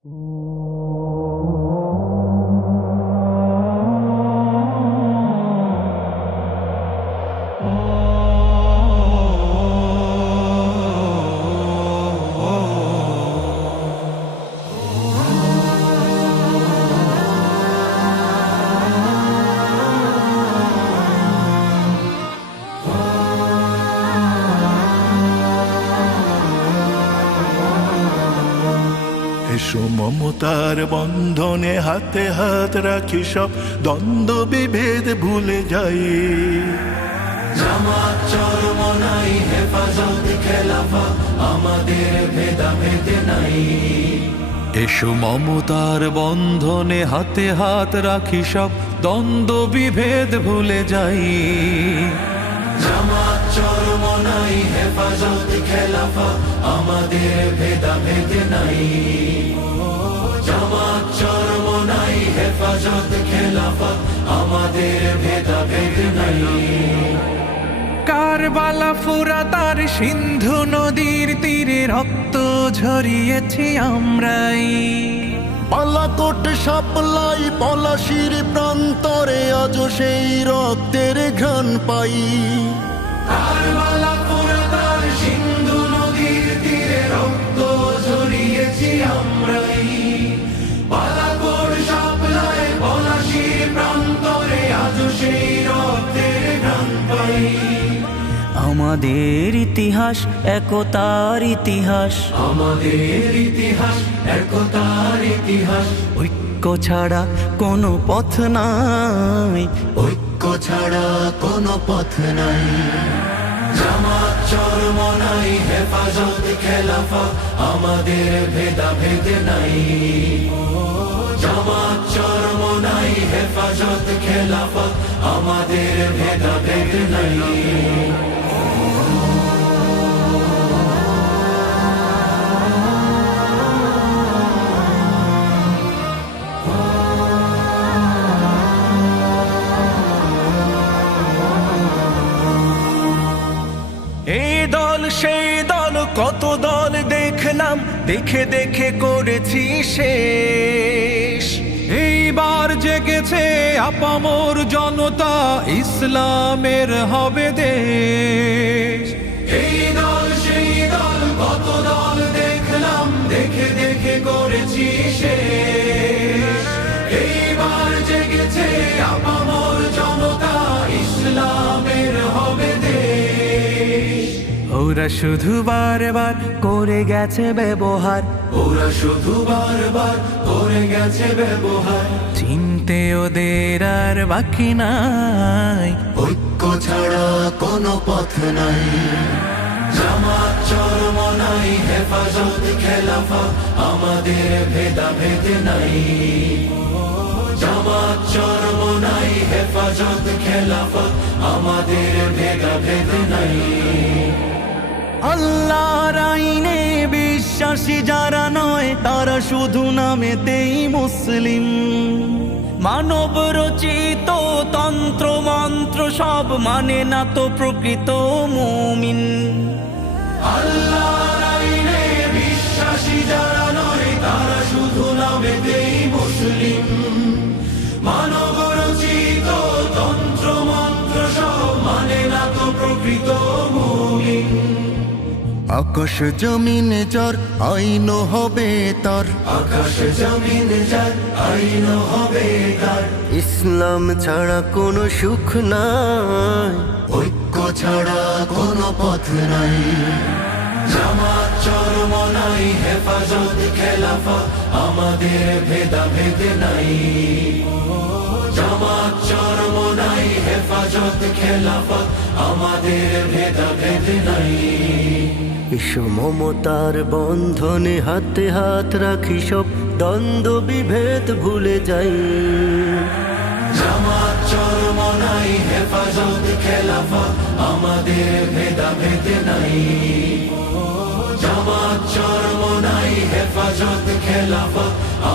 এসো মমতার বন্ধনে হাতে হাত রাখি, সব দ্বন্দ্ব বিভেদ ভুলে যাই। জামাত চরমনাই হেফাজত খেলাফা, আমাদের ভেদাভেদ নাই। এসো মমতার বন্ধনে হাতে হাত রাখি, সব দ্বন্দ্ব বিভেদ ভুলে যাই। জামাত চরমনাই হেফাজত খেলাফা, আমাদের ভেদাভেদ নাই। জামাত চরমনাই হেফাজত খেলাফা, আমাদের ভেদাভেদ নাই। কারবালা ফুরাত আর সিন্ধু নদীর তীরে রক্ত ঝরিয়েছি আমরাই। বালাকোট সাপলাই পলাশির প্রান্তরে আজ সেই রক্তের ঘ্রাণ পাই। কারবালা ফুরাত আর সিন্ধু নদীর তীরে রক্ত ঝরিয়েছি আমরাই। বালাকোট সাপলাই পলাশির প্রান্তরে আজ সেই রক্তের ঘ্রাণ পাই। আমাদের ইতিহাস একতার ইতিহাস, আমাদের ইতিহাস একতার ইতিহাস। ঐক্য ছাড়া কোনো পথ নাই, ঐক্য ছাড়া কোনো পথ নাই। জামাত চরমনাই হেফাজত খেলাফা, আমাদের ভেদাভেদ নাই। জামাত চরমনাই হেফাজত খেলাফা, আমাদের ভেদাভেদ নাই। এই দল সেই দল কত দল দেখলাম, দেখে দেখে করেছি শেষ। এইবার জেগেছে আপামর জনতা, ইসলামের হবে দেশ। এই দল সেই দল কত দল দেখলাম, দেখে দেখে করেছি শেষ। এইবার জেগেছে আপামর জনতা, ইসলামের হবে দেশ। ওরা শুধু বারবার করে গেছে ব্যবহার, ওরা শুধু বারবার করে গেছে ব্যবহার। চিনতে ওদের আর বাকি নাই, ঐক্য ছাড়া কোনো পথ নাই। জামাত চরমনাই হেফাজত খেলাফা, আমাদের ভেদাভেদ নাই। জামাত চরমনাই হেফাজত খেলাফা, আমাদের ভেদাভেদ নাই। আল্লাহর আইনে বিশ্বাসী যারা নয়, তারা শুধু নামেতেই মুসলিম। মানব রচিত তন্ত্র মন্ত্র সব মানে না তো প্রকৃত মুমিন। আল্লাহর আইনে বিশ্বাসী যারা নয়, তারা শুধু নামেতেই মুসলিম। মানব রচিত তন্ত্র মন্ত্র সব মানে না তো প্রকৃত মুমিন। আকাশ জমিন যার আইন হবে তার, আকাশ জমিন যার আইন হবে তার। ইসলাম ছাড়া কোনো সুখ নাই, ঐক্য ছাড়া কোনো পথ নাই। জামাত চরমনাই হেফাজত খেলাফা, আমাদের ভেদাভেদ নাই। জামাত চরমনাই হেফাজত খেলাফা, আমাদের ভেদাভেদ নাই। এসো মমতার বন্ধনে হাতে হাত রাখি, সব দ্বন্দ্ব বিভেদ ভুলে যাই। জামাত চরমনাই হেফাজত খেলাফা, আমাদের ভেদাভেদ নাই। জামাত চরমনাই হেফাজত খেলাফা,